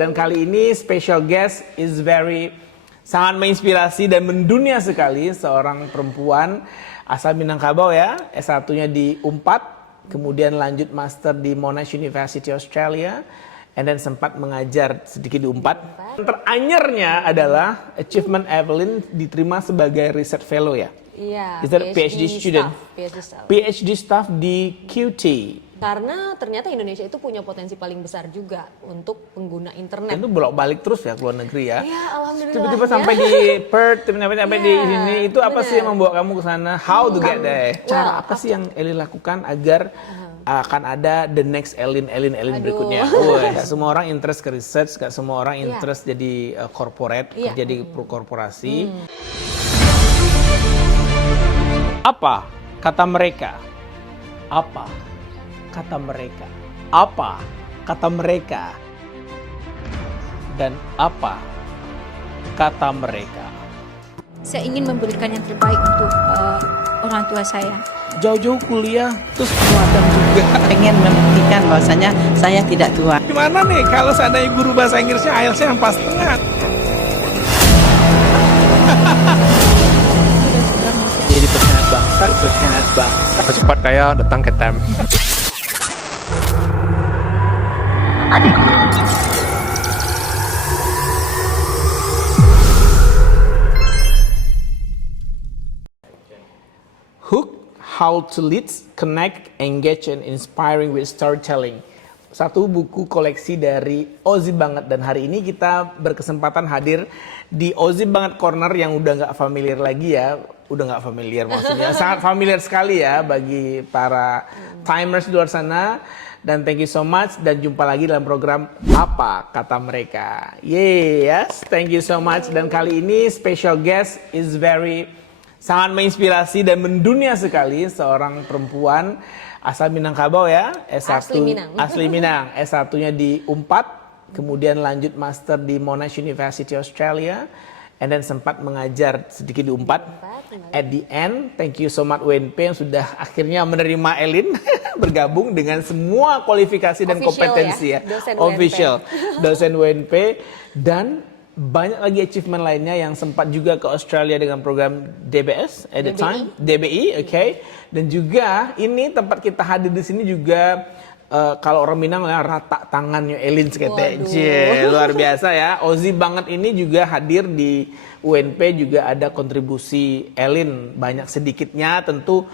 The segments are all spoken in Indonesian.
Dan kali ini special guest is sangat menginspirasi dan mendunia sekali, seorang perempuan asal Minangkabau ya, S1-nya di UNPAD, kemudian lanjut master di Monash University Australia, and then sempat mengajar sedikit di UNPAD. Teranyarnya adalah achievement Evelyn diterima sebagai research fellow ya. Iya, Is that PhD student? PhD staff di QT. Karena ternyata Indonesia itu punya potensi paling besar juga untuk pengguna internet. Itu bolak-balik terus ya ke luar negeri ya. Iya, alhamdulillah. Tiba-tiba sampai di Perth, tiba-tiba sampai di sini. Itu apa sih yang membawa kamu ke sana? How to get there? Cara apa sih yang Elin lakukan agar akan ada the next Elin berikutnya? Gak semua orang interest ke research, gak semua orang interest jadi corporate, kerja di korporasi. Apa kata mereka? Apa kata mereka? Apa kata mereka? Dan apa kata mereka? Saya ingin memberikan yang terbaik untuk orang tua saya. Jauh-jauh kuliah, terus peladang juga. Pengen membuktikan bahwasanya saya tidak tua. Gimana nih kalau seandainya guru bahasa Inggrisnya IELTS-nya 4,5? Jadi pengkhianat bangsa. Cepat kaya datang ke TEM. Hook, How to Lead, Connect, Engage, and Inspiring with Storytelling. Satu buku koleksi dari Ozi Banget, dan hari ini kita berkesempatan hadir di Ozi Banget Corner yang udah nggak familiar lagi ya, udah nggak familiar maksudnya, sangat familiar sekali ya bagi para timers di luar sana. Dan thank you so much, dan jumpa lagi dalam program Apa Kata Mereka. Yes, thank you so much. Dan kali ini special guest is sangat menginspirasi dan mendunia sekali, seorang perempuan asal Minangkabau ya, asli Minang, S1-nya di UNPAD, kemudian lanjut master di Monash University Australia, and then sempat mengajar sedikit di UNPAD. At the end, thank you so much UNP yang sudah akhirnya menerima Elin bergabung dengan semua kualifikasi dan kompetensi ya. Dosen UNP, dan banyak lagi achievement lainnya yang sempat juga ke Australia dengan program DBS at the time, DBI, okay. Dan juga ini tempat kita hadir di sini juga kalau orang Minang ya rata tangannya Elin sekete. Luar biasa ya. Ozi Banget ini juga hadir di UNP, juga ada kontribusi Elin banyak sedikitnya, tentu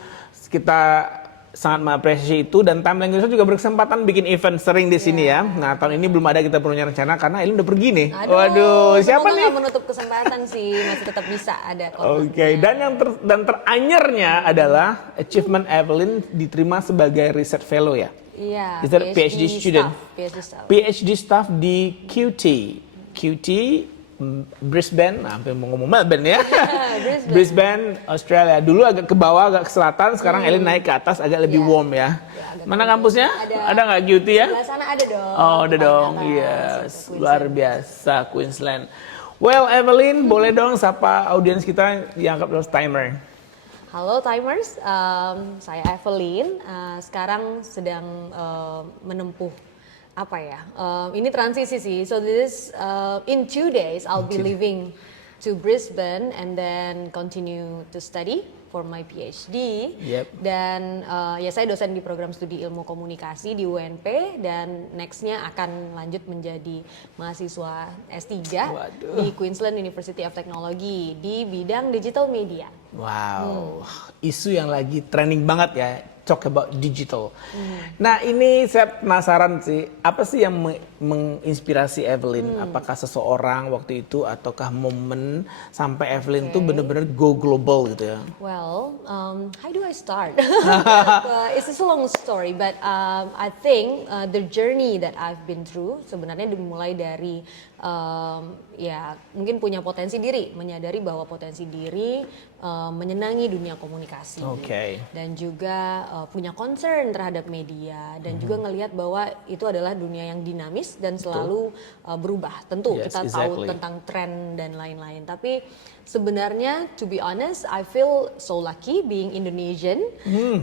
kita sangat mengapresiasi itu. Dan Timeline Indonesia juga berkesempatan bikin event sering di sini ya. Nah, tahun ini belum ada, kita punya rencana karena Elin udah pergi nih. Waduh, siapa nih? Semoga menutup kesempatan sih, masih tetap bisa ada. Oke, dan teranyarnya adalah achievement Evelyn diterima sebagai research fellow ya. Iya, Is that PhD student? PhD staff di QT. Brisbane, hampir mau ngomong Melbourne ya. Brisbane, Australia. Dulu agak ke bawah, agak ke selatan, sekarang Elin naik ke atas, agak lebih warm ya. Mana kampusnya? Ada nggak QT ya? Di sana ada dong. Oh, ada dong. Iya, luar biasa Queensland. Well, Evelyn, boleh dong sapa audiens kita yang anggap los timer. Halo Timers, saya Evelyn. Sekarang sedang menempuh apa ya? Ini transisi sih. So this in 2 days I'll be leaving to Brisbane and then continue to study for my PhD. Dan ya saya dosen di program studi ilmu komunikasi di UNP, dan nextnya akan lanjut menjadi mahasiswa S3 di Queensland University of Technology di bidang digital media. Wow, isu yang lagi trending banget ya, talk about digital. Nah, ini saya penasaran sih, apa sih yang menginspirasi Evelyn? Apakah seseorang waktu itu, ataukah momen sampai Evelyn tuh bener-bener go global gitu ya? Well, how do I start? It's a long story, but I think the journey that I've been through sebenarnya dimulai dari ya mungkin punya potensi diri, menyadari bahwa potensi diri menyenangi dunia komunikasi, dan juga punya concern terhadap media, dan juga ngelihat bahwa itu adalah dunia yang dinamis dan selalu berubah. Tentu kita tahu tentang tren dan lain-lain, tapi sebenarnya to be honest, I feel so lucky being Indonesian,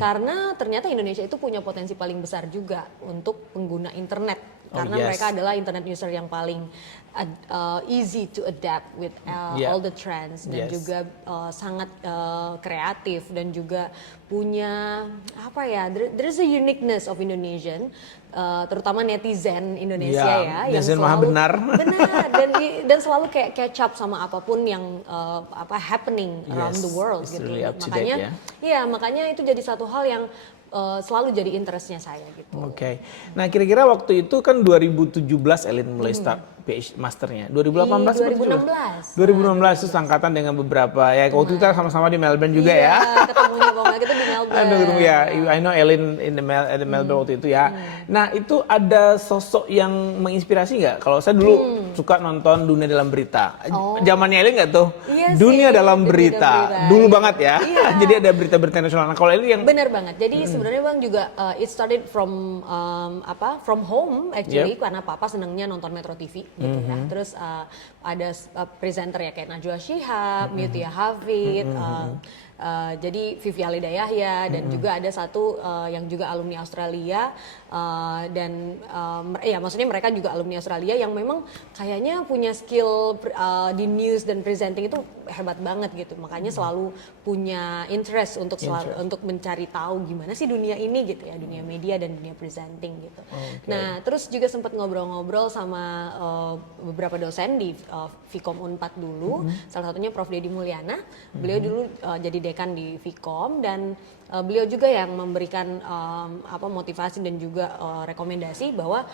karena ternyata Indonesia itu punya potensi paling besar juga untuk pengguna internet. karena yes. mereka adalah internet user yang paling easy to adapt with all the trends dan Yes. juga sangat kreatif dan juga punya apa ya, there's a uniqueness of Indonesian, terutama netizen Indonesia Ya, ya, yang netizen maha benar. benar dan selalu kayak catch up sama apapun yang happening around the world it's gitu. really up to Makanya, date, iya makanya itu jadi satu hal yang selalu jadi interestnya saya gitu. Oke. Nah, kira-kira waktu itu kan 2017 Elin mulai start PhD masternya. 2018 Di 2016. 2016 itu angkatan dengan beberapa ya. Waktu itu kita sama-sama di Melbourne juga ya. Ketemunya pokoknya kita di Melbourne. Aduh, ketemu ya. I know Elin in the Melbourne waktu itu ya. Nah, itu ada sosok yang menginspirasi nggak? Kalau saya dulu suka nonton Dunia Dalam Berita. Zamannya Elin nggak tuh? Iya Dunia sih, Dalam Dunia Berita. Dalam Berita, Dulu iya. banget ya. Iya. Jadi ada berita-berita nasional. Nah, kalau Elin yang Bener banget. Jadi sebenarnya Bang juga it started from from home actually, karena papa senangnya nonton Metro TV gitu ya. Terus ada presenter ya kayak Najwa Shihab, Mutia Hafid, jadi Vivi Alida Yahya dan juga ada satu yang juga alumni Australia dan ya maksudnya mereka juga alumni Australia yang memang kayaknya punya skill di news dan presenting itu hebat banget gitu. Makanya selalu punya interest untuk untuk mencari tahu gimana sih dunia ini gitu ya, dunia media dan dunia presenting gitu. Nah, terus juga sempat ngobrol-ngobrol sama beberapa dosen di Vkom Unpad dulu. Salah satunya Prof Dedi Mulyana. Beliau dulu jadi dekan di Vkom dan beliau juga yang memberikan motivasi dan juga rekomendasi bahwa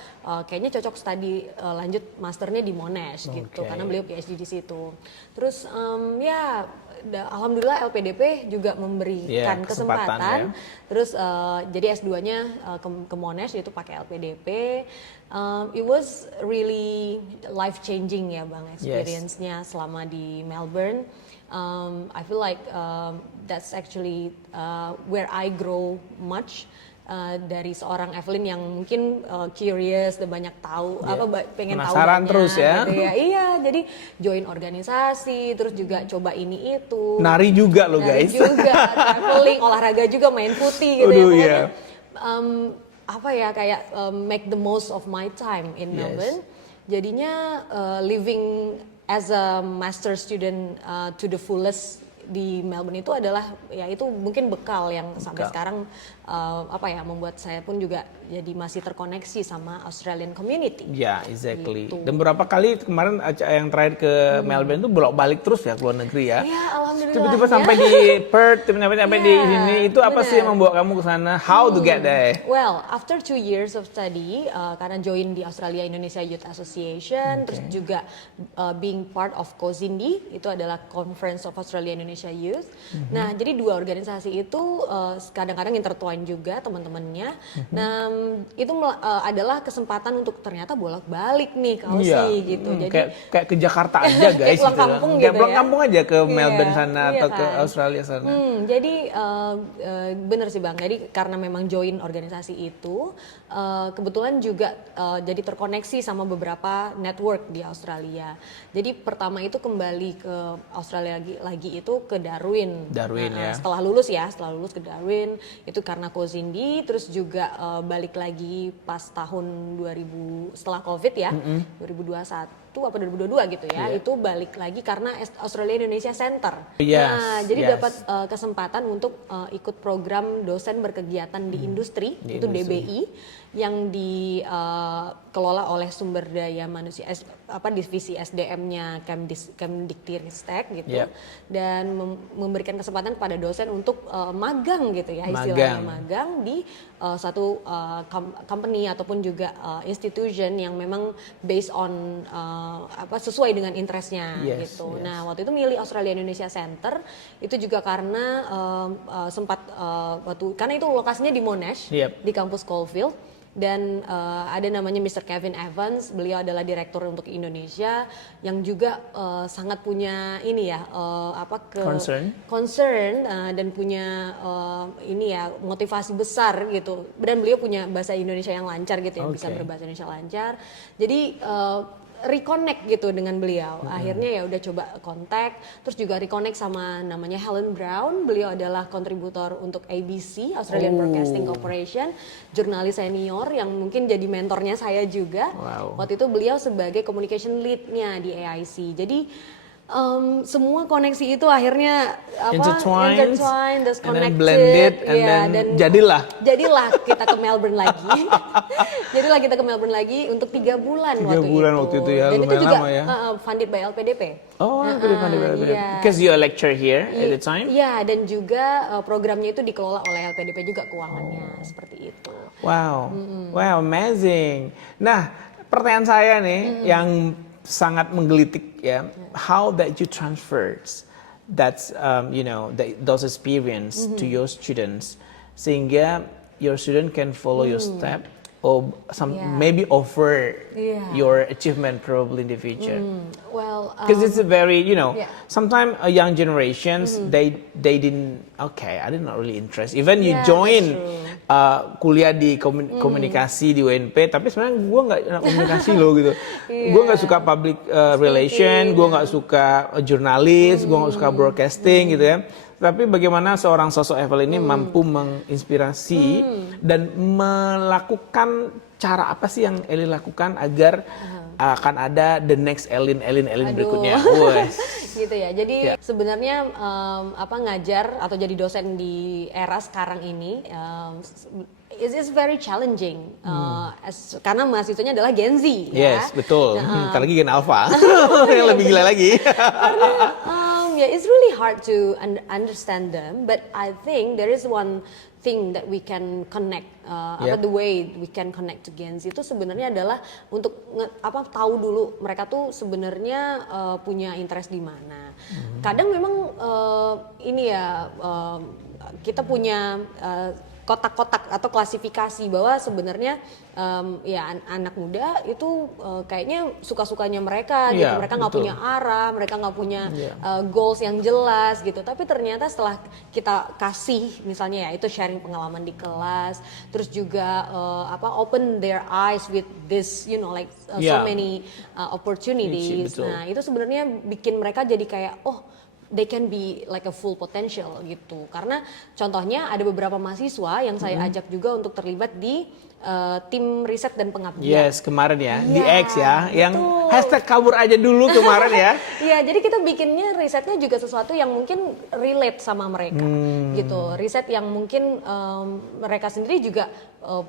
kayaknya cocok studi lanjut masternya di Monash gitu karena beliau PhD di situ. Terus alhamdulillah LPDP juga memberikan kesempatan. Terus jadi S2-nya ke Monash itu pakai LPDP. It was really life changing ya Bang experience-nya selama di Melbourne. I feel like that's actually where I grow much dari seorang Evelyn yang mungkin curious dan banyak tahu pengen tahu penasaran banyak terus ya. gitu ya. Iya, jadi join organisasi terus juga coba ini itu. nari juga loh Nari guys. juga, traveling, olahraga juga, main putih gitu Aduh, ya. Pokoknya kayak make the most of my time in Melbourne. Jadinya living as a master student to the fullest di Melbourne itu adalah ya itu mungkin bekal yang sampai sekarang membuat saya pun juga jadi masih terkoneksi sama Australian community. Ya, exactly. Gitu. Dan berapa kali kemarin yang terakhir ke Melbourne itu bolak-balik terus ya ke luar negeri ya. Iya, alhamdulillah. Tiba-tiba sampai di Perth, tiba-tiba sampai di sini. Itu apa sih yang membawa kamu ke sana? How to get there? Well, after 2 years of study, karena join di Australia Indonesia Youth Association, terus juga being part of COSINDI, itu adalah Conference of Australia Indonesia Youth. Nah, jadi dua organisasi itu kadang-kadang intertwine juga teman-temannya. Nah, itu adalah kesempatan untuk ternyata bolak-balik nih kau sih gitu. Jadi kayak ke Jakarta aja guys. kayak pulang kampung gitu kayak pulang ya. kampung aja ke Melbourne sana iya atau ke kan. Australia sana. Jadi bener sih Bang. Jadi karena memang join organisasi itu, kebetulan juga jadi terkoneksi sama beberapa network di Australia. Jadi pertama itu kembali ke Australia lagi itu ke Darwin. Darwin ya. Setelah lulus ke Darwin itu karena COSINDI, terus juga balik lagi pas tahun 2000 setelah COVID ya, 2021 apa 2022 gitu ya, itu balik lagi karena Australia Indonesia Center. Nah, jadi dapat kesempatan untuk ikut program dosen berkegiatan di industri, itu DBI, yang dikelola oleh sumber daya manusia, divisi SDM-nya Kemdikbudristek gitu, dan memberikan kesempatan pada dosen untuk magang gitu ya, istilahnya magang di satu company ataupun juga institution yang memang based on sesuai dengan interestnya gitu. Nah, waktu itu milih Australia Indonesia Center itu juga karena karena itu lokasinya di Monash, di kampus Caulfield. Dan ada namanya Mr. Kevin Evans, beliau adalah direktur untuk Indonesia yang juga sangat punya ini ya concern dan punya motivasi besar gitu. Dan beliau punya bahasa Indonesia yang lancar gitu ya, bisa berbahasa Indonesia lancar. Jadi reconnect gitu dengan beliau. Akhirnya ya udah coba kontak, terus juga reconnect sama namanya Helen Brown. Beliau adalah kontributor untuk ABC, Australian Broadcasting Corporation, jurnalis senior yang mungkin jadi mentornya saya juga. Wow. Waktu itu beliau sebagai communication lead-nya di AIC. Jadi semua koneksi itu akhirnya intertwined, terus and then connected, blended, and ya, then dan jadilah kita ke Melbourne lagi. Jadilah kita ke Melbourne lagi untuk 3 bulan 3 bulan waktu itu ya, Dan itu lumayan juga lama ya. Funded by LPDP. Oh, iya. because you a lecturer here at the time. Iya, dan juga programnya itu dikelola oleh LPDP juga keuangannya seperti itu. Wow, wow, amazing. Nah, pertanyaan saya nih yang sangat menggelitik ya, how that you transfers that's those experience to your students sehingga your student can follow your step or maybe offer your achievement probably in the future. Well, Because it's a very, sometimes a young generations they didn't I did not really interest. Even you Yeah, join that's kuliah di komunikasi di UNP, tapi sebenarnya gue nggak anak komunikasi loh gitu. Gue nggak suka public relation, gue nggak suka jurnalis, gue nggak suka broadcasting gitu ya. Tapi bagaimana seorang sosok Evelyn ini mampu menginspirasi dan melakukan cara apa sih yang Elin lakukan agar akan ada the next Elin berikutnya. Gitu ya. Jadi sebenarnya ngajar atau jadi dosen di era sekarang ini is very challenging karena mahasiswanya adalah Gen Z. Yes, betul. Ntar lagi Gen Alpha yang lebih gila lagi. It's really hard to understand them, but I think there is one thing that we can connect, the way we can connect to Gen Z itu sebenarnya adalah untuk tahu dulu mereka tuh sebenarnya punya interest di mana. Kadang memang kita punya kotak-kotak atau klasifikasi bahwa sebenarnya anak muda itu kayaknya suka-sukanya mereka gitu. Mereka nggak punya arah, mereka nggak punya goals yang jelas gitu. Tapi ternyata setelah kita kasih misalnya ya itu sharing pengalaman di kelas, terus juga open their eyes with this so many opportunities. Nah, itu sebenarnya bikin mereka jadi kayak they can be like a full potential gitu. Karena contohnya ada beberapa mahasiswa yang saya ajak juga untuk terlibat di tim riset dan pengabdian. Yes, kemarin ya, di X ya, betul. yang hashtag kabur aja dulu kemarin ya. Iya, jadi kita bikinnya risetnya juga sesuatu yang mungkin relate sama mereka gitu. Riset yang mungkin mereka sendiri juga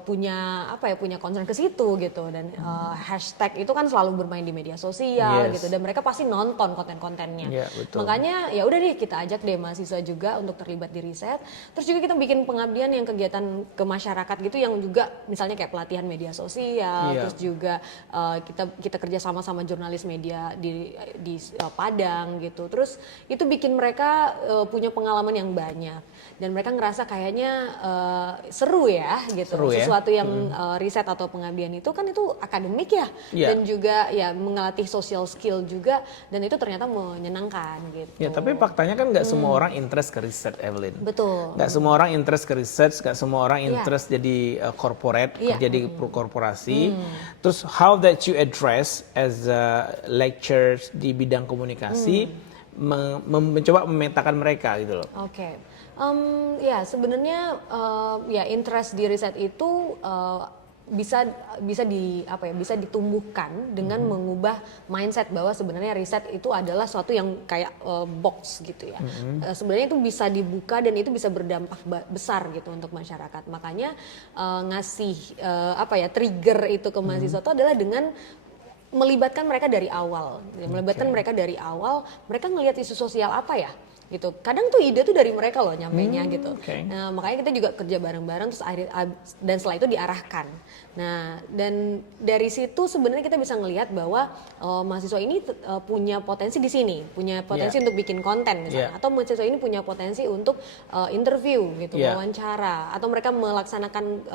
punya concern ke situ gitu, dan hashtag itu kan selalu bermain di media sosial gitu, dan mereka pasti nonton konten-kontennya. Makanya ya udah deh kita ajak deh mahasiswa juga untuk terlibat di riset. Terus juga kita bikin pengabdian yang kegiatan ke masyarakat gitu yang juga misalnya kayak pelatihan media sosial, terus juga kita kerja sama jurnalis media di Padang gitu. Terus itu bikin mereka punya pengalaman yang banyak dan mereka ngerasa kayaknya seru ya gitu. Sesuatu yang riset atau pengabdian itu kan itu akademik ya, dan juga ya mengelatih social skill juga, dan itu ternyata menyenangkan gitu. Ya, tapi faktanya kan nggak semua orang interest ke riset, Evelyn. Betul. Nggak semua orang interest ke riset, nggak semua orang interest jadi corporate, kerja di korporasi. Terus how that you address as lecturers di bidang komunikasi, mencoba memetakan mereka gitu loh. Oke. Ya sebenarnya interest di riset itu bisa ditumbuhkan dengan mengubah mindset bahwa sebenarnya riset itu adalah suatu yang kayak box gitu ya. Sebenarnya itu bisa dibuka dan itu bisa berdampak besar gitu untuk masyarakat. Makanya ngasih trigger itu ke mahasiswa itu adalah dengan melibatkan mereka dari awal. Mereka ngelihat isu sosial apa ya gitu. Kadang tuh ide tuh dari mereka loh nyampainya gitu. Nah, makanya kita juga kerja bareng-bareng dan setelah itu diarahkan. Nah, dan dari situ sebenarnya kita bisa ngelihat bahwa mahasiswa ini punya potensi di sini, punya potensi untuk bikin konten misalnya, atau mahasiswa ini punya potensi untuk interview gitu, wawancara, atau mereka melaksanakan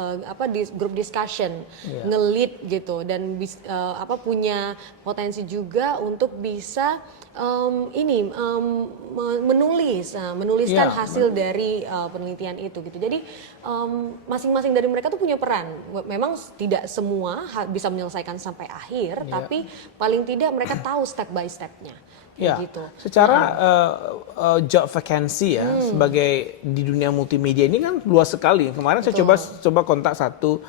di group discussion, nge-lead gitu, dan punya potensi juga untuk bisa menuliskan Iya, hasil dari penelitian itu gitu. Jadi masing-masing dari mereka tuh punya peran. Memang tidak semua bisa menyelesaikan sampai akhir, tapi paling tidak mereka tahu step by stepnya. Ya, Gitu. secara job vacancy ya sebagai di dunia multimedia ini kan luas sekali. Kemarin saya coba kontak satu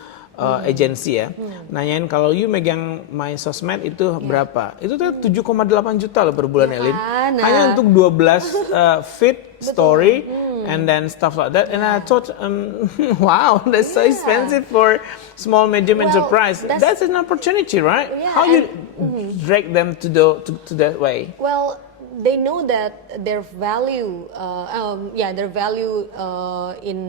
agensi ya, nanyain kalau you megang My Sosmed itu berapa? Itu tuh 7,8 juta loh per bulan, Elin. Nah. Hanya untuk 12 feed story and then stuff like that. And I thought, wow, that's so expensive for small medium Well, enterprise. That's an opportunity, right? Yeah, How you drag them to that way? Well, they know that their value, their value in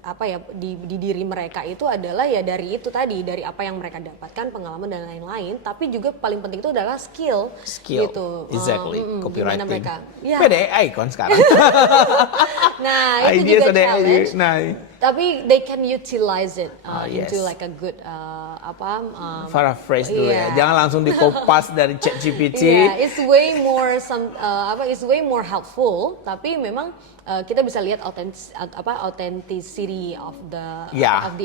apa ya di diri mereka itu adalah ya dari itu tadi, dari apa yang mereka dapatkan, pengalaman dan lain-lain. Tapi juga paling penting itu adalah skill gitu. Exactly. Gimana Copywriting. mereka? Ya. Beda AI kan sekarang. Nah itu Ideas juga ada challenge. nah, Tapi they can utilize it into yes. like a good paraphrase dulu ya. yeah. Jangan langsung di-kopas dari ChatGPT. Yeah, it's way more it's way more helpful. Tapi memang kita bisa lihat authenticity of the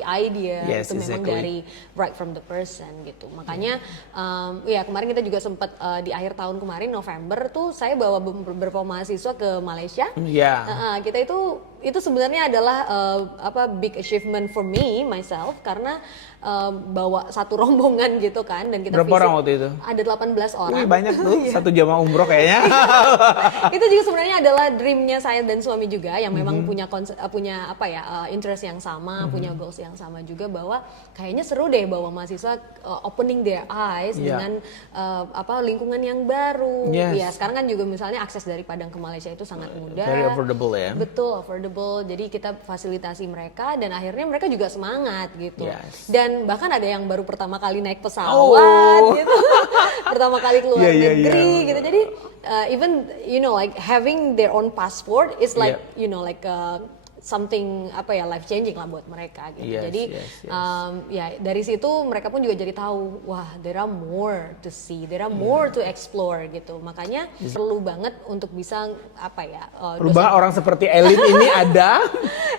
idea Yes, itu memang exactly. dari right from the person gitu. Makanya kemarin kita juga sempat di akhir tahun kemarin November tuh saya bawa beberapa mahasiswa ke Malaysia. Yeah. Kita itu sebenarnya adalah big achievement for me myself karena bawa satu rombongan gitu kan dan kita Berapa orang waktu itu? Ada 18 orang. Wih, banyak tuh, satu jamaah umroh kayaknya. Itu juga sebenarnya adalah dreamnya saya dan suami juga yang memang punya interest yang sama, punya goals yang sama juga bahwa kayaknya seru deh bawa mahasiswa opening their eyes dengan lingkungan yang baru. Yes. Ya, sekarang kan juga misalnya akses dari Padang ke Malaysia itu sangat mudah. Very affordable ya. Betul, affordable. Jadi kita fasilitasi mereka dan akhirnya mereka juga semangat gitu. Yes. Dan bahkan ada yang baru pertama kali naik pesawat gitu. Pertama kali keluar negeri gitu. Jadi even like having their own passport is like something life changing lah buat mereka gitu. Yes, Jadi yes. dari situ mereka pun juga jadi tahu wah there are more to see, there are more to explore gitu. Makanya perlu banget untuk bisa Perubahan orang seperti Elin ini ada.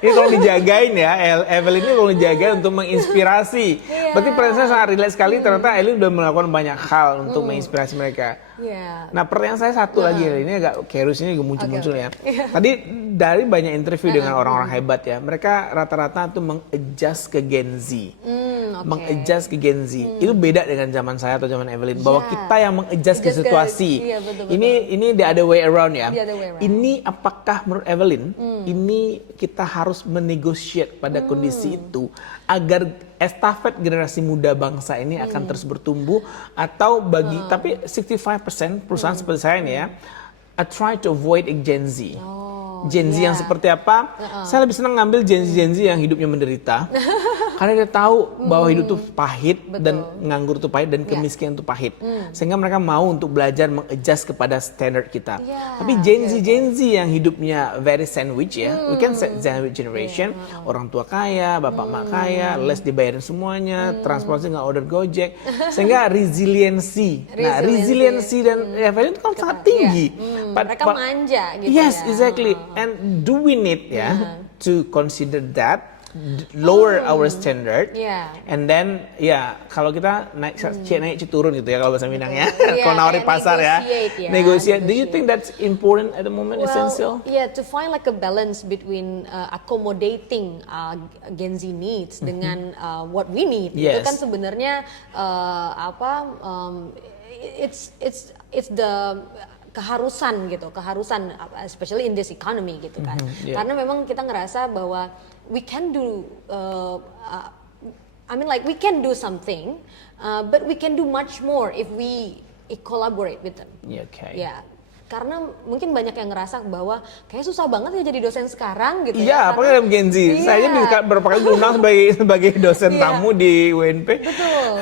Ini kalau dijagain ya, Evelyn ini kalau dijagain untuk menginspirasi. Berarti perannya sangat relate sekali. Ternyata Elin udah melakukan banyak hal untuk menginspirasi mereka. Yeah. Nah, pertanyaan saya satu lagi, ini agak curious, ini muncul-muncul ya. Tadi dari banyak interview dengan orang-orang hebat ya, mereka rata-rata tuh meng-adjust ke Gen Z. Meng-adjust ke Gen Z. Itu beda dengan zaman saya atau zaman Evelyn, bahwa kita yang meng-adjust ke situasi. Iya, betul. Ini the other way around ya. The other way around. Ini apakah menurut Evelyn, ini kita harus menegotiate pada kondisi itu agar estafet generasi muda bangsa ini akan terus bertumbuh atau tapi 65% perusahaan seperti saya nih ya, I try to avoid Gen Z. Gen Z yang seperti apa? Saya lebih senang ngambil Gen Z yang hidupnya menderita. Karena dia tahu bahwa hidup itu pahit dan nganggur itu pahit dan kemiskinan itu pahit. Sehingga mereka mau untuk belajar meng-adjust kepada standar kita. Tapi Gen Z yang hidupnya very sandwich ya. We can say sandwich generation. Orang tua kaya, bapak mak kaya, les dibayarin semuanya, transportasi nggak order Gojek. Sehingga resiliency. Nah, resiliency dan value itu kan sangat tinggi. Mereka manja gitu yes, ya. exactly. And do we need to consider that? Lower our standard, and then kalau kita naik turun gitu ya kalau bahasa Minang ya, kalau nawari pasar negotiate. Do you think that's important at the moment, essential? Yeah, to find like a balance between accommodating Gen Z needs dengan what we need. Itu kan sebenarnya it's the keharusan especially in this economy gitu kan. Karena memang kita ngerasa bahwa we can do we can do something, but we can do much more if we collaborate with them. Ya, karena mungkin banyak yang ngerasa bahwa kayak susah banget ya jadi dosen sekarang gitu ya. Iya, apalagi dalam Gen Z. Saya bisa berapa kali diundang sebagai dosen tamu di UNP. Betul.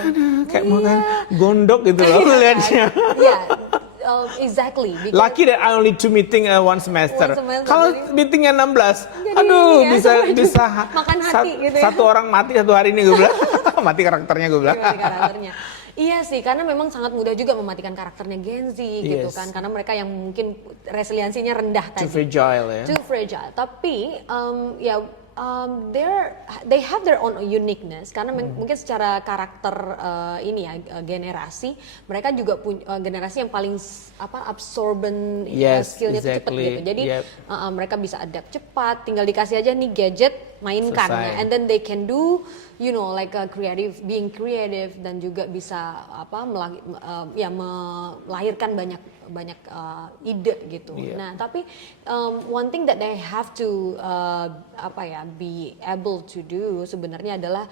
Kayak mau gondok gitu loh melihatnya. Iya. Exactly. Lucky that I only 2 meeting one semester. Kalau meetingnya 16, bisa makan hati gitu ya. Satu orang mati satu hari ini gue bilang. Mati karakternya gue bilang. Karakternya. Iya sih, karena memang sangat mudah juga mematikan karakternya Gen Z gitu Yes. kan, karena mereka yang mungkin resiliensinya rendah Too tadi. fragile ya. Too fragile. Tapi they have their own uniqueness karena mungkin secara karakter generasi mereka juga punya generasi yang paling absorbent, Yes, skillnya tuh cepat exactly. gitu. Jadi Yep. mereka bisa adapt cepat, tinggal dikasih aja nih gadget, mainkan, Selesai. and then they can do like a being creative dan juga bisa melahirkan banyak ide gitu. Yeah. Nah, tapi one thing that they have to be able to do sebenarnya adalah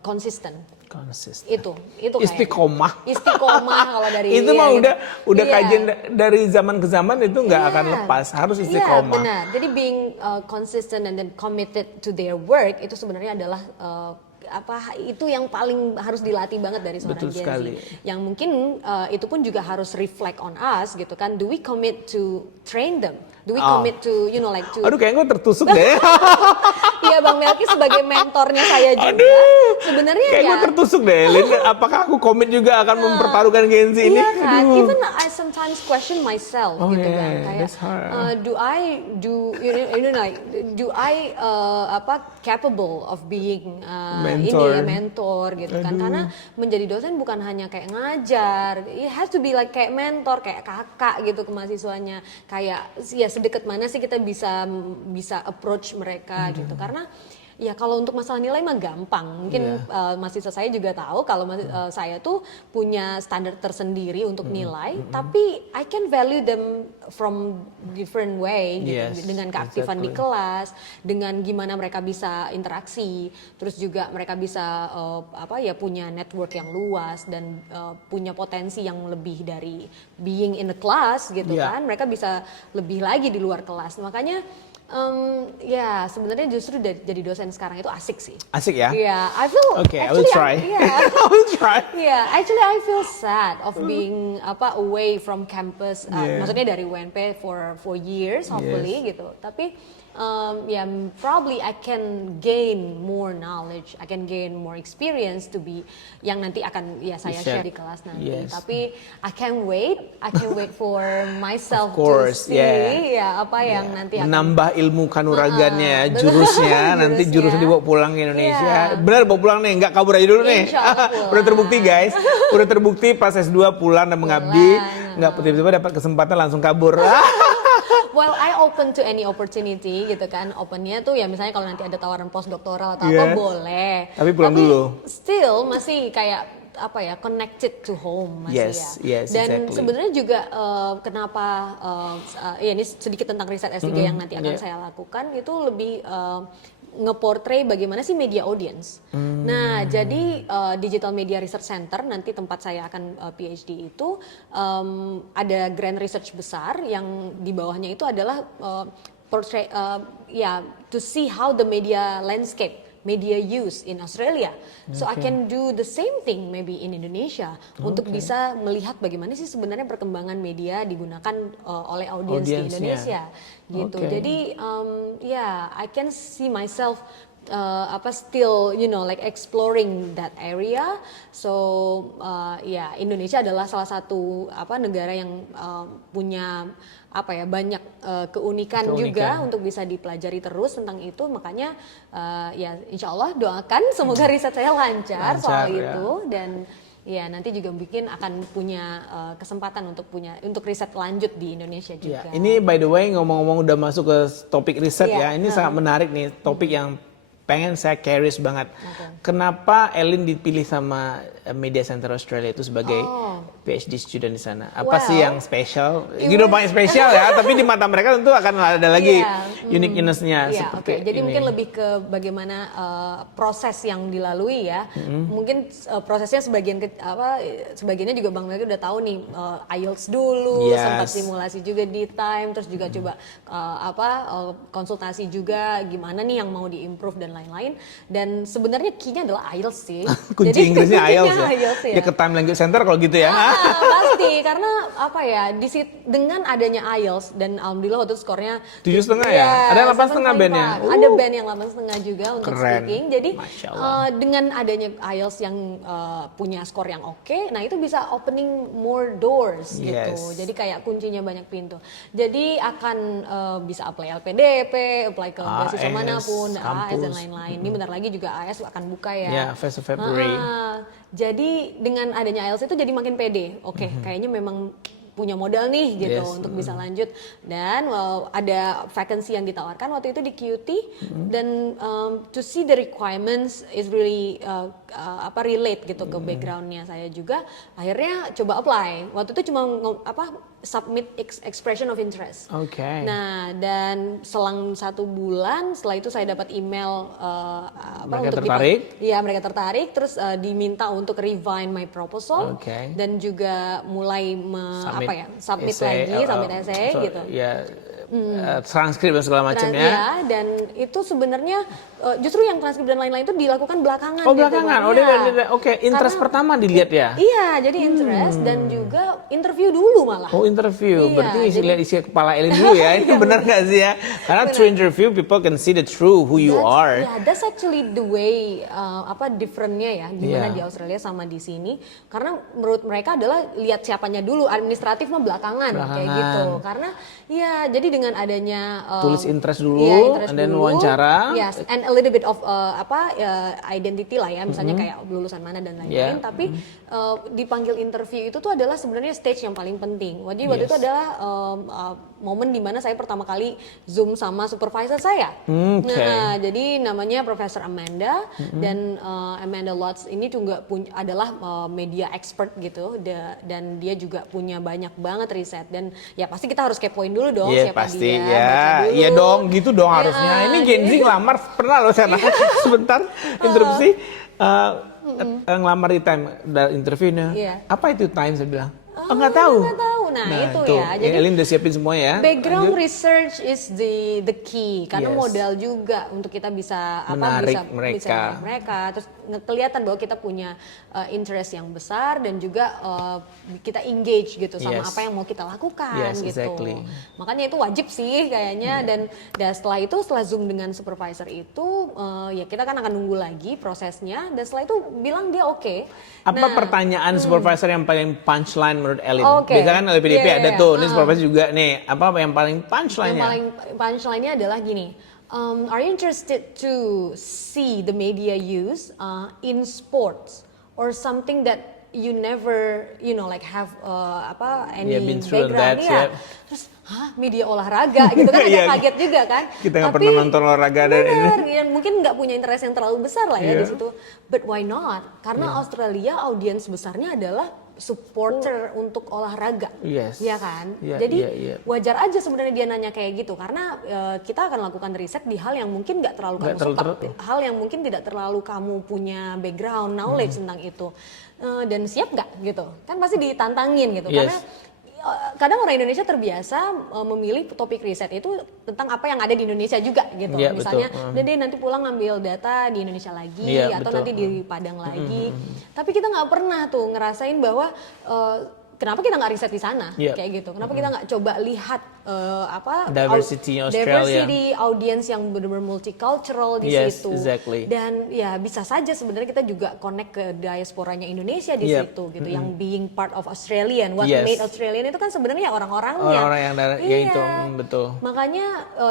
konsisten. Konsisten. Itu kayaknya. Istiqomah kalau dari Itu mah gitu. udah Iya. kajian dari zaman ke zaman, itu nggak Iya. akan lepas, harus Iya, istiqomah. benar. Jadi being consistent and then committed to their work itu sebenarnya adalah itu yang paling harus dilatih banget dari seorang Betul Gen Z. sekali. Yang mungkin itu pun juga harus reflect on us gitu kan. Do we commit to train them? Do we commit to to Aduh, kayaknya gue tertusuk deh. Iya, Bang Melki sebagai mentornya saya juga. Aduh, Sebenarnya kayak ya. gue tertusuk deh, Lin. Apakah aku komit juga akan mempertaruhkan Gen Z ini? Iya kan, Aduh. even I sometimes question myself Oh, gitu yeah, kan, kayak that's hard. do I capable of being mentor gitu kan, karena menjadi dosen bukan hanya kayak ngajar, it has to be like kayak mentor, kayak kakak gitu ke mahasiswanya, kayak ya sedekat mana sih kita bisa approach mereka gitu, karena ya kalau untuk masalah nilai mah gampang. Mungkin mahasiswa saya juga tahu kalau saya tuh punya standar tersendiri untuk nilai, tapi I can value them from different way gitu. Yes, Dengan keaktifan di exactly. kelas, dengan gimana mereka bisa interaksi, terus juga mereka bisa punya network yang luas dan punya potensi yang lebih dari being in the class gitu Yeah. kan. Mereka bisa lebih lagi di luar kelas. Makanya sebenarnya justru jadi dosen sekarang itu asik sih. Asik ya? Yeah, I feel. Okay, I will try. I will try. Yeah, actually I feel sad of being away from campus. Yeah. Maksudnya dari UNP for years, hopefully gitu. Tapi probably I can gain more knowledge, I can gain more experience to be yang nanti akan saya share di kelas nanti. Yes. Tapi I can wait for myself Of course, to see yeah. apa yang nanti akan Menambah ilmu kanuragannya, betul. jurusnya, nanti Jurusnya. jurusnya dibawa pulang ke Indonesia. Iya. Benar, bawa pulang nih, nggak kabur aja dulu nih. Insya Allah pulang. Udah terbukti guys, udah terbukti pas S2 pulang dan mengabdi, nggak tiba-tiba dapat kesempatan langsung kabur. Well, I open to any opportunity gitu kan. Opennya tuh ya misalnya kalau nanti ada tawaran postdoktoral atau Yes. apa boleh. Tapi pulang dulu. Still masih kayak connected to home masih Yes, ya. yes, Dan exactly. sebenarnya juga kenapa ini sedikit tentang riset S3 yang nanti akan saya lakukan itu lebih ngeportray bagaimana sih media audience. Nah, jadi Digital Media Research Center nanti tempat saya akan PhD itu ada grand research besar yang di bawahnya itu adalah portray to see how the media landscape media use in Australia. So I can do the same thing maybe in Indonesia untuk bisa melihat bagaimana sih sebenarnya perkembangan media digunakan oleh audiens di Audiensnya. Indonesia gitu. Okay. Jadi I can see myself still exploring that area. So Indonesia adalah salah satu negara yang punya banyak keunikan juga untuk bisa dipelajari terus tentang itu. Makanya insya Allah doakan semoga riset saya lancar soal ya. itu, dan nanti juga mungkin akan punya kesempatan untuk riset lanjut di Indonesia juga. Ya, ini by the way ngomong-ngomong udah masuk ke topik riset Iya. ya. Ini sangat menarik nih, topik yang pengen saya curious banget. Okay. Kenapa Ellen dipilih sama Media Center Australia itu sebagai PhD student di sana? Apa sih yang spesial? Ini udah paling spesial ya, tapi di mata mereka tentu akan ada lagi uniqueness-nya seperti Jadi ini. mungkin lebih ke bagaimana proses yang dilalui ya. Mungkin prosesnya sebagiannya juga Bang Melki udah tahu nih, IELTS dulu, Yes. sempat simulasi juga di time, terus juga coba konsultasi juga gimana nih yang mau diimprove dan lain-lain. Dan sebenarnya key-nya adalah IELTS sih. Kunci Jadi, Inggrisnya kuncinya IELTS ya. IELTS ya. Ya ke Time Language Center kalau gitu ya. pasti karena apa ya dengan adanya IELTS dan alhamdulillah waktu itu skornya 7,5 ya? Ada 8,5 bandnya? Ada band yang 8,5 juga untuk Keren. speaking. Jadi Masya Allah. dengan adanya IELTS yang punya skor yang oke, nah itu bisa opening more doors gitu. Yes. Jadi kayak kuncinya banyak pintu. Jadi akan bisa apply LPDP, apply ke beasiswa AS, manapun, AS dan kampus. lain-lain. Ini bentar lagi juga AS akan buka ya. Ya, 1st of February. Jadi dengan adanya IELTS itu jadi makin pede. Oke, kayaknya memang punya modal nih gitu Yes. untuk bisa lanjut. Dan ada vacancy yang ditawarkan waktu itu di QT dan to see the requirements is really relate gitu ke backgroundnya saya juga. Akhirnya coba apply. Waktu itu cuma submit expression of interest. Oke. Nah, dan selang 1 bulan setelah itu saya dapat email Mereka tertarik? Iya, mereka tertarik. Terus diminta untuk refine my proposal Oke. dan juga mulai submit essay, lagi, submit essay gitu. Ya, transkrip dan segala macam ya. Ya, dan itu sebenarnya justru yang transkrip dan lain-lain itu dilakukan belakangan. Oh, gitu, belakangan. Bang. Oh, Iya. oke. Interest Karena- pertama dilihat ya? Iya, jadi interest dan juga interview dulu malah. Oh, interview. Iya, Berarti jadi- lihat isi kepala Elin dulu ya. Itu benar nggak sih ya? Karena through interview people can see the true who you are. Yeah, that's actually the way differentnya ya, gimana Yeah. di Australia sama di sini. Karena menurut mereka adalah lihat siapanya dulu, administratif mah belakangan kayak gitu. Karena ya jadi dengan adanya Tulis interest dulu, iya, interest and then dulu. wawancara. Yes, and a little bit of identity lah ya, misalnya kayak lulusan mana dan lain-lain. Yeah. Tapi dipanggil interview itu tuh adalah sebenarnya stage yang paling penting. Jadi waktu Yes. itu adalah momen dimana saya pertama kali Zoom sama supervisor saya. Oke. Nah, jadi namanya Profesor Amanda dan Amanda Lotz ini juga adalah media expert gitu dan dia juga punya banyak banget riset dan ya pasti kita harus kepoin dulu dong Iya siapa pasti dia, baca ya, dulu. iya dong, gitu dong Ya, harusnya. Ini Gen Z jadi- ngelamar pernah loh saya sebentar interupsi ngelamar di Time interviewnya. Iya. Apa itu Time saya bilang? Oh nggak tahu. nggak tahu. Nah, itu tuh, ya. Jadi Elin udah siapin semua ya. background Lanjut. research is the key karena Yes. modal juga untuk kita bisa Menarik bisa mereka. menarik mereka terus kelihatan bahwa kita punya interest yang besar dan juga kita engage gitu sama Yes. apa yang mau kita lakukan Yes, gitu. exactly. Makanya itu wajib sih kayaknya dan setelah Zoom dengan supervisor itu ya kita kan akan nunggu lagi prosesnya dan setelah itu bilang dia oke. Apa Nah, pertanyaan supervisor yang paling punchline menurut Elin? Oke. Biasanya kan LPDP Iya, ada iya, tuh, iya. ini supervisor juga nih. Apa yang paling punchline-nya? Yang paling punchline-nya adalah gini. Are you interested to see the media use in sports or something that you never, have any Yeah, been through background? that, Iya. yeah. Terus, media olahraga gitu kan? Iya. Agak kaget juga kan? Kita nggak Tapi, pernah nonton olahraga dan ini. bener, ya, mungkin nggak punya interest yang terlalu besar lah ya Iya. di situ. But why not? Karena Australia audiens besarnya adalah supporter untuk olahraga, Yes. ya kan? Iya, Jadi iya, iya. wajar aja sebenarnya dia nanya kayak gitu karena kita akan lakukan riset di hal yang mungkin nggak terlalu Nggak kamu terlalu suka, hal yang mungkin tidak terlalu kamu punya background knowledge tentang itu. Dan siap nggak gitu? Kan pasti ditantangin gitu Yes. karena kadang orang Indonesia terbiasa memilih topik riset itu tentang apa yang ada di Indonesia juga gitu. Iya, Misalnya, betul. dan dia nanti pulang ngambil data di Indonesia lagi Iya, atau betul. nanti di Padang lagi. Tapi kita nggak pernah tuh ngerasain bahwa kenapa kita nggak riset di sana Iya. kayak gitu. Kenapa kita nggak coba lihat Diversity Australia. diversity audience yang benar-benar multicultural di Yes, situ. exactly. Dan ya bisa saja sebenarnya kita juga connect ke diasporanya Indonesia di Yep. situ gitu. Yang being part of Australian, what Yes. made Australian itu kan sebenarnya orang-orangnya. Orang-orang yang ya itu, betul. Makanya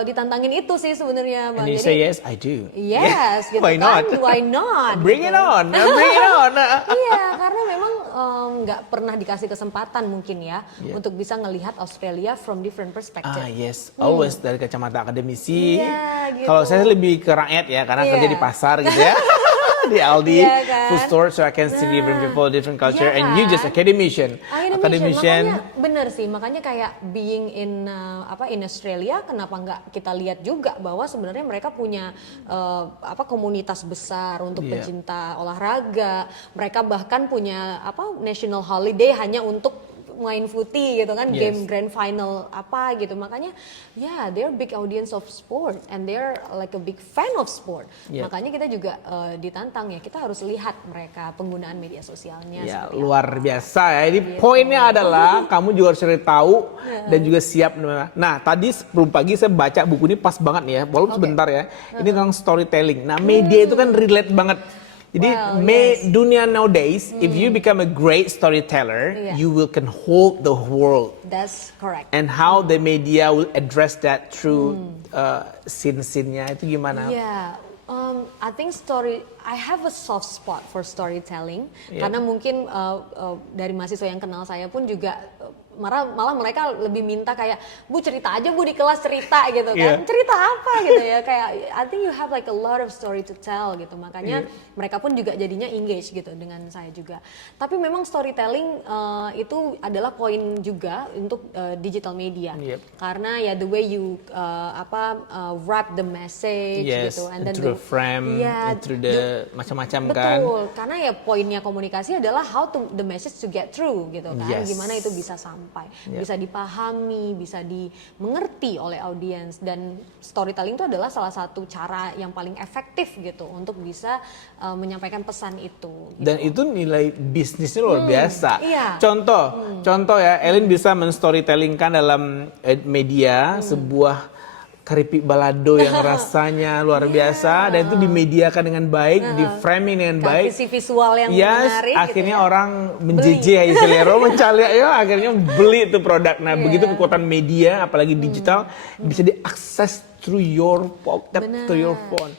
ditantangin itu sih sebenarnya, Bang. And you say yes, I do. Yes, gitu Why kan? not? Why not? Bring gitu. it on, bring it on. Iya, karena memang nggak pernah dikasih kesempatan mungkin ya untuk bisa ngelihat Australia from different perspective. Yes, always dari kacamata akademisi. Iya, gitu. Kalau saya lebih ke rakyat ya, karena Iya. kerja di pasar gitu ya. Di Aldi, Iya kan? food store, so I can see different people, different culture, Iya and you just kan? academician. Makanya bener sih, makanya kayak being in Australia, kenapa nggak kita lihat juga bahwa sebenarnya mereka punya komunitas besar untuk Iya. pecinta olahraga. Mereka bahkan punya national holiday hanya untuk main footy gitu kan, Yes. game grand final apa gitu. Makanya they're big audience of sport and they're like a big fan of sport. Yeah. Makanya kita juga ditantang ya, kita harus lihat mereka penggunaan media sosialnya Ya, seperti luar biasa ya. Ini poinnya adalah kamu juga harus cari tahu dan juga siap. Nah, tadi sebelum pagi saya baca buku ini pas banget nih ya, walaupun sebentar ya. Ini tentang storytelling. Nah, media itu kan relate banget. Jadi dunia nowadays, if you become a great storyteller, you will can hold the world. That's correct. And how the media will address that through scene-scene-nya itu gimana? Yeah, I think I have a soft spot for storytelling karena mungkin dari mahasiswa yang kenal saya pun juga malah mereka lebih minta kayak, Bu cerita aja Bu di kelas cerita gitu kan, cerita apa gitu ya, kayak I think you have like a lot of story to tell gitu, makanya mereka pun juga jadinya engage gitu dengan saya juga. Tapi memang storytelling itu adalah poin juga untuk digital media, karena ya the way you wrap the message gitu, and then through the frame, through the macam-macam kan. Betul, karena ya poinnya komunikasi adalah how to the message to get through gitu kan, gimana itu bisa sampai, bisa dipahami, bisa dimengerti oleh audiens, dan storytelling itu adalah salah satu cara yang paling efektif gitu untuk bisa menyampaikan pesan itu. Gitu. Dan itu nilai bisnisnya luar biasa. Iya. Contoh ya, Ellen bisa men-storytellingkan dalam media sebuah keripik balado yang rasanya luar biasa, dan itu dimediakan dengan baik, di framing dengan baik. Kasih visual yang menarik. Akhirnya gitu ya. orang menjejeh Selero mencari, akhirnya beli itu produk. Nah, begitu kekuatan media, apalagi digital, bisa diakses through your pocket, through your phone.